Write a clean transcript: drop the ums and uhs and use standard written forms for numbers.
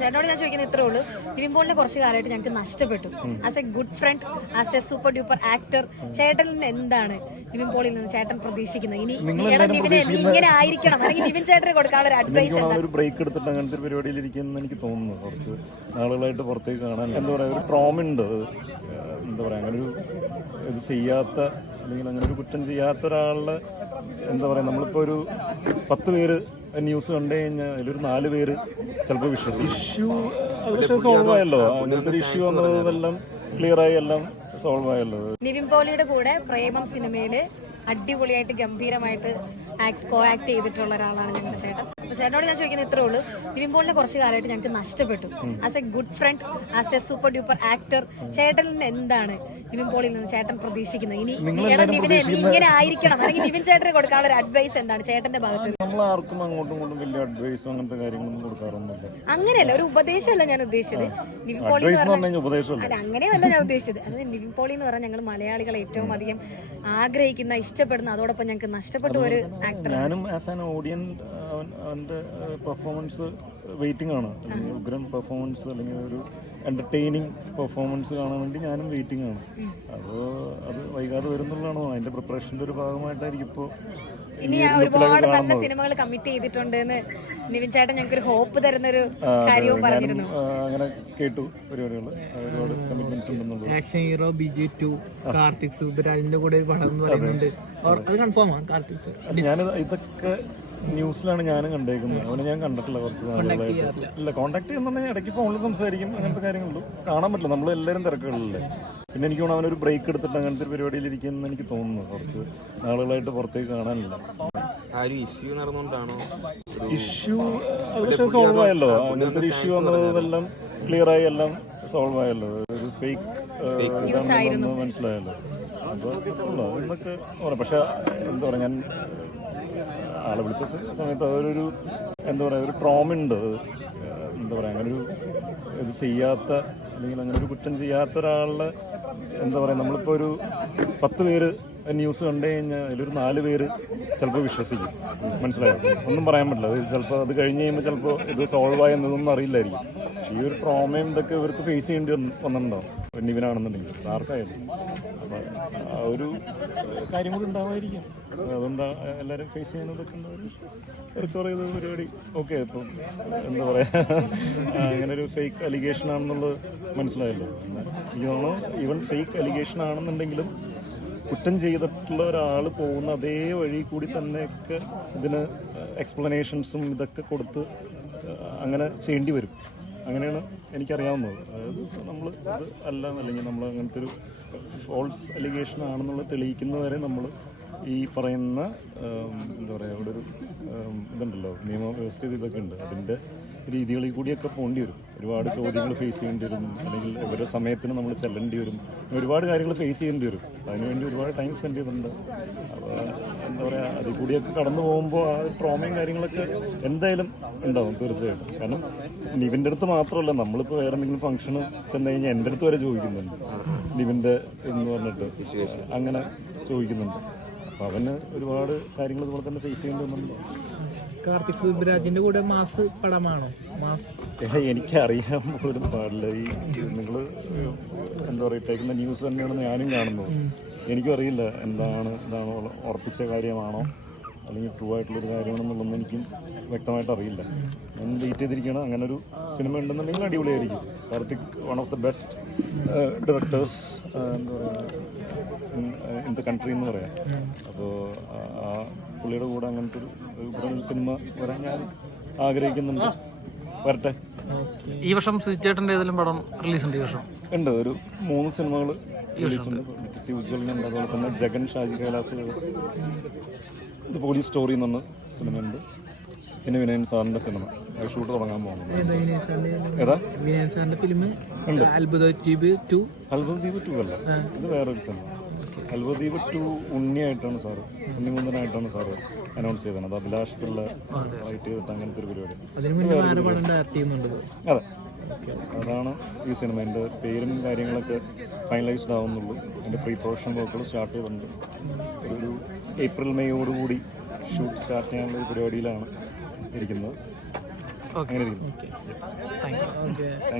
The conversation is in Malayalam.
ചേട്ടനോട് ഞാൻ ചോദിക്കുന്നത് ഇത്രേ ഉള്ളൂ. നിവിൻ പോളിനെ കുറച്ച് കാലമായിട്ട് ഞങ്ങൾക്ക് നഷ്ടപ്പെട്ടു. As a good friend, as a super duper actor, ചേട്ടനിൽ നിന്ന് എന്താണ് നിവിൻ പോളിൽ നിന്ന് ചേട്ടൻ പ്രതീക്ഷിക്കുന്നത്? ഇനി നിവിനെ ഇങ്ങനെ ആയിരിക്കണം, അല്ലെങ്കിൽ നിവിൻ ചേട്ടനെ കൊടുക്കാനുള്ള ഒരു അഡ്വൈസ് എന്താണ്? ഒരു ബ്രേക്ക് എടുത്തിട്ട് അങ്ങനത്തെ ഒരു പരിപാടിയിൽ ഇരിക്കുമെന്ന് എനിക്ക് തോന്നുന്നു. കുറച്ച് നാളുകളായിട്ട് പുറത്തേക്ക് കാണാൻ എന്താ പറയുക, ഒരു ട്രോമുണ്ട്. എന്താ പറയുക, അങ്ങനെ ഒരു ഇത് ചെയ്യാത്ത, അല്ലെങ്കിൽ അങ്ങനെ ഒരു കുറ്റം ചെയ്യാത്ത ഒരാളുടെ എന്താ പറയുക, നമ്മളിപ്പോൾ ഒരു 10 പേര് ന്യൂസ് കണ്ടു കഴിഞ്ഞാൽ അതിലൊരു 4 പേര് ചിലപ്പോൾ വിശ്വസിക്കും. അത് പക്ഷേ സോൾവ് ആയല്ലോ. അങ്ങനത്തെ ഒരു ഇഷ്യൂ വന്നതെല്ലാം ക്ലിയറായി, എല്ലാം സോൾവ് ആയല്ലോ. നിവിൻ പോളിയുടെ കൂടെ പ്രേമം സിനിമയില് അടിപൊളിയായിട്ട് ഗംഭീരമായിട്ട് കോ ആക്ട് ചെയ്തിട്ടുള്ള ഒരാളാണ് ഞങ്ങളുടെ ചേട്ടൻ. അപ്പോൾ ചേട്ടനോട് ഞാൻ ചോദിക്കുന്നത് ഇത്രേ ഉള്ളൂ. നിവിൻ പോളിനെ കുറച്ച് കാലമായിട്ട് ഞങ്ങൾക്ക് നഷ്ടപ്പെട്ടു. As a good friend, as a super duper actor, ചേട്ടനിൽ നിന്ന് എന്താണ് നിവിൻ പോളിൽ നിന്ന് ചേട്ടൻ പ്രതീക്ഷിക്കുന്നത്? ഇനി നിവിനെ ഇങ്ങനെ ആയിരിക്കണം, അല്ലെങ്കിൽ നിവിൻ ചേട്ടനെ കൊടുക്കാനുള്ള ഒരു അഡ്വൈസ് എന്താണ് ചേട്ടന്റെ ഭാഗത്ത്? നമ്മൾ ആർക്കും അങ്ങോട്ടും ഇങ്ങോട്ടും വലിയ അഡ്വൈസോ അങ്ങനത്തെ കാര്യങ്ങളൊന്നും കൊടുക്കാറൊന്നുമില്ല. അങ്ങനെയല്ല, ഒരു ഉപദേശമല്ല ഞാൻ ഉദ്ദേശിച്ചത്. നിവിൻ പോളി അല്ല, അങ്ങനെയല്ല ഞാൻ ഉദ്ദേശിച്ചത്. അത് നിവിൻ പോളി എന്ന് പറഞ്ഞാൽ ഞങ്ങൾ മലയാളികൾ ഏറ്റവും അധികം ആഗ്രഹിക്കുന്ന, ഇഷ്ടപ്പെടുന്ന, അതോടൊപ്പം ഞങ്ങൾക്ക് നഷ്ടപ്പെട്ട ഒരു ആക്ടർ. ഞാനും ആസ് ആൻ ഓഡിയൻസ് അവൻ്റെ പെർഫോമൻസ് വെയിറ്റിംഗ് ആണ്. അല്ലെങ്കിൽ ഉഗ്രൻ പെർഫോമൻസ്, അല്ലെങ്കിൽ ഒരു എന്റർടൈനിങ് പെർഫോമൻസ് കാണാൻ വേണ്ടി ഞാനും വെയിറ്റിംഗ് ആണ്. അപ്പോൾ അത് വൈകാതെ വരുന്നുള്ളതാണോ, അതിന്റെ പ്രിപ്പറേഷന്റെ ഒരു ഭാഗമായിട്ടായിരിക്കും ഇപ്പോൾ. ഇനി ഒരുപാട് നല്ല സിനിമകൾ കമ്മിറ്റ് ചെയ്തിട്ടുണ്ട് എന്ന് നിവിൻ ചേട്ടൻ ഞങ്ങൾക്ക് ഒരു ഹോപ്പ് തരുന്നൊരു കാര്യവും പറഞ്ഞിരുന്നു. അങ്ങനെ കേട്ടു, ഒരുപാട് കമ്മിറ്റ്മെന്റ്സ് ഉണ്ടെന്നുള്ളത്. ആക്ഷൻ ഹീറോ ബിജു 2 കാർത്തിക് സുബ്രാജിന്റെ കൂടെ പടം പറയുന്നുണ്ട്. അത് കൺഫേം ആണ്. കാർത്തിക് ഞാൻ ഇതൊക്കെ ന്യൂസിലാണ് ഞാൻ കണ്ടേക്കുന്നത്. അവനെ ഞാൻ കണ്ടിട്ടില്ല കുറച്ച് നാളുകളായിട്ട്. ഇല്ല, കോൺടാക്ട് ചെയ്യുന്നുണ്ടെങ്കിൽ ഇടയ്ക്ക് ഫോണിൽ സംസാരിക്കും, അങ്ങനത്തെ കാര്യങ്ങളുള്ളൂ. കാണാൻ പറ്റില്ല, നമ്മൾ എല്ലാവരും തിരക്കുകളില്ലേ. പിന്നെ എനിക്ക് തോന്നുന്നു അവനൊരു ബ്രേക്ക് എടുത്തിട്ട് അങ്ങനത്തെ ഒരു പരിപാടിയിൽ ഇരിക്കുമെന്ന് എനിക്ക് തോന്നുന്നു. കുറച്ച് നാളുകളായിട്ട് പുറത്തേക്ക് കാണാനില്ല. ഇഷ്യൂ നടന്നുകൊണ്ടാണോ? ഇഷ്യൂ അത് പക്ഷേ സോൾവ് ആയല്ലോ. അങ്ങനത്തെ ഒരു ഇഷ്യൂ വന്നതെല്ലാം ക്ലിയറായി, എല്ലാം സോൾവ് ആയല്ലോ. ഒരു ഫേക്ക് ഇതാണെന്ന് മനസ്സിലായല്ലോ. അപ്പോൾ എന്നൊക്കെ പറയാം. പക്ഷെ എന്താ പറയുക, ഞാൻ ആളെ വിളിച്ച സമയത്ത് അതൊരു എന്താ പറയുക, ഒരു ട്രോമുണ്ട്. എന്താ പറയുക, അങ്ങനെ ഒരു ഇത് ചെയ്യാത്ത, അല്ലെങ്കിൽ അങ്ങനെ ഒരു കുറ്റം ചെയ്യാത്ത ഒരാളുടെ എന്താ പറയുക, നമ്മളിപ്പോൾ ഒരു 10 പേര് ന്യൂസ് കണ്ടു കഴിഞ്ഞാൽ അതിലൊരു 4 പേര് ചിലപ്പോൾ വിശ്വസിക്കും. മനസ്സിലായോ? ഒന്നും പറയാൻ പറ്റില്ല. അത് ചിലപ്പോൾ അത് കഴിഞ്ഞ് കഴിയുമ്പോൾ ചിലപ്പോൾ ഇത് സോൾവ് ആയി എന്നതൊന്നും അറിയില്ലായിരിക്കും. പക്ഷേ ഈ ഒരു ട്രോമയും ഇതൊക്കെ ഇവർക്ക് ഫേസ് ചെയ്യേണ്ടി വന്നിട്ടുണ്ടാവും. നിവിനാണെന്നുണ്ടെങ്കിൽ ആർക്കായാലും. അപ്പോൾ ആ ഒരു കാര്യം കൂടി ഉണ്ടാവുമായിരിക്കും. അതുകൊണ്ട് എല്ലാവരും ഫേസ് ചെയ്യുന്നതൊക്കെ റിക്കവർ ചെയ്ത പരിപാടി ഓക്കെ. ഇപ്പം എന്താ പറയുക, അങ്ങനെ ഒരു ഫേക്ക് അലിഗേഷൻ ആണെന്നുള്ളത് മനസ്സിലായല്ലോ. എനിക്ക് തോന്നുന്നു ഈവൻ ഫേക്ക് അലിഗേഷൻ ആണെന്നുണ്ടെങ്കിലും കുറ്റം ചെയ്തിട്ടുള്ള ഒരാൾ പോകുന്ന അതേ വഴി കൂടി തന്നെയൊക്കെ ഇതിന് എക്സ്പ്ലനേഷൻസും ഇതൊക്കെ കൊടുത്ത് അങ്ങനെ ചെയ്യേണ്ടി വരും. അങ്ങനെയാണ് എനിക്കറിയാവുന്നത്. അതായത് നമ്മൾ ഇത് അല്ല, അല്ലെങ്കിൽ നമ്മൾ അങ്ങനത്തെ ഒരു ഫോൾസ് അലിഗേഷൻ ആണെന്നുള്ളത് തെളിയിക്കുന്നവരെ നമ്മൾ ഈ പറയുന്ന എന്താ പറയുക, അവിടെ ഒരു ഇതുണ്ടല്ലോ, നിയമവ്യവസ്ഥ ഇതൊക്കെ ഉണ്ട്. അതിൻ്റെ രീതികളിൽ കൂടിയൊക്കെ പോകേണ്ടി വരും. ഒരുപാട് ചോദ്യങ്ങൾ ഫേസ് ചെയ്യേണ്ടി വരും, അല്ലെങ്കിൽ ഓരോ സമയത്തിന് നമ്മൾ ചെല്ലേണ്ടി വരും. ഒരുപാട് കാര്യങ്ങൾ ഫേസ് ചെയ്യേണ്ടി വരും. അതിനുവേണ്ടി ഒരുപാട് ടൈം സ്പെൻഡ് ചെയ്തിട്ടുണ്ട്. അപ്പോൾ എന്താ പറയുക, അതിൽ കൂടിയൊക്കെ കടന്നു പോകുമ്പോൾ ആ ട്രോമയും കാര്യങ്ങളൊക്കെ എന്തായാലും ഉണ്ടാവും തീർച്ചയായിട്ടും. കാരണം നിവിൻ്റെ അടുത്ത് മാത്രമല്ല, നമ്മളിപ്പോൾ വേറെ എന്തെങ്കിലും ഫംഗ്ഷന് ചെന്ന് കഴിഞ്ഞാൽ എൻ്റെ അടുത്ത് വരെ ചോദിക്കുന്നുണ്ട് നിവിൻ്റെ എന്ന് പറഞ്ഞിട്ട്, അങ്ങനെ ചോദിക്കുന്നുണ്ട്. അപ്പോൾ അവന് ഒരുപാട് കാര്യങ്ങൾ ഇതുപോലെ തന്നെ ഫേസ് ചെയ്യേണ്ടി വന്നുണ്ട്. കാർത്തിക് സുബ്രാജിന്റെ കൂടെ മാസ് പടമാണോ? എനിക്കറിയാൻ പോലും പാടില്ല. ഈ നിങ്ങൾ എന്താ പറയുക, ഇട്ടേക്കുന്ന ന്യൂസ് തന്നെയാണ് ഞാനും കാണുന്നത്. എനിക്കും അറിയില്ല ഇതാണോ ഉറപ്പിച്ച കാര്യമാണോ, അല്ലെങ്കിൽ ട്രൂ ആയിട്ടുള്ളൊരു കാര്യമാണെന്നുള്ളതൊന്നും എനിക്കും വ്യക്തമായിട്ട് അറിയില്ല. ഞാൻ വെയിറ്റ് ചെയ്തിരിക്കണം. അങ്ങനെ ഒരു സിനിമ ഉണ്ടെന്നുണ്ടെങ്കിൽ അടിപൊളിയായിരിക്കും. Karthik one of the best directors എന്താ പറയുക ഇൻ ദ കൺട്രി എന്ന് പറയാം. അപ്പോൾ ആ പുള്ളിയുടെ കൂടെ അങ്ങനത്തെ ഒരു സിനിമ വരാൻ ഞാൻ ആഗ്രഹിക്കുന്നുണ്ട്. വരട്ടെ. ഈ വർഷം സുചേട്ടൻ്റെ ഏതെങ്കിലും പടം റിലീസ് ഉണ്ട്? ഈ വർഷം ഉണ്ട്, ഒരു 3 സിനിമകൾ റിലീസുണ്ട്. ഡിറ്റക്റ്റീവ് ഉജ്വലിനുണ്ട്, അതുപോലെ തന്നെ ജഗൻ ഷാജി കൈലാസ് ഇത് പോലീസ് സ്റ്റോറി എന്ന് പറഞ്ഞ സിനിമയുണ്ട്. പിന്നെ വിനയൻ സാറിൻ്റെ സിനിമ ഷൂട്ട് തുടങ്ങാൻ പോകുന്നത്. ഏതാ? അത്ഭുതദ്വീപ് 2 അല്ല, ഇത് വേറൊരു cinema. Athbhuthadweep 2 ഉണ്ണിയായിട്ടാണ് sir, ഉണ്ണിമുന്തനായിട്ടാണ് sir announce ചെയ്തത്. അത് അഭിലാഷ് പിള്ള ആയിട്ട് ചെയ്തിട്ട് അങ്ങനത്തെ ഒരു പരിപാടി. അതെ, അതാണ് ഈ സിനിമ. എൻ്റെ പേരും കാര്യങ്ങളൊക്കെ ഫൈനലൈസ്ഡ് ആവുന്നുള്ളൂ. എൻ്റെ പ്രീ പ്രൊഡക്ഷൻ വർക്കുകൾ സ്റ്റാർട്ട് ചെയ്തിട്ടുണ്ട്. ഒരു ഏപ്രിൽ മെയ്യോടുകൂടി ഷൂട്ട് സ്റ്റാർട്ട് ചെയ്യാനുള്ള ഒരു പരിപാടിയിലാണ് ഇരിക്കുന്നത്. അങ്ങനെ ഇരിക്കുന്നു. ഓക്കെ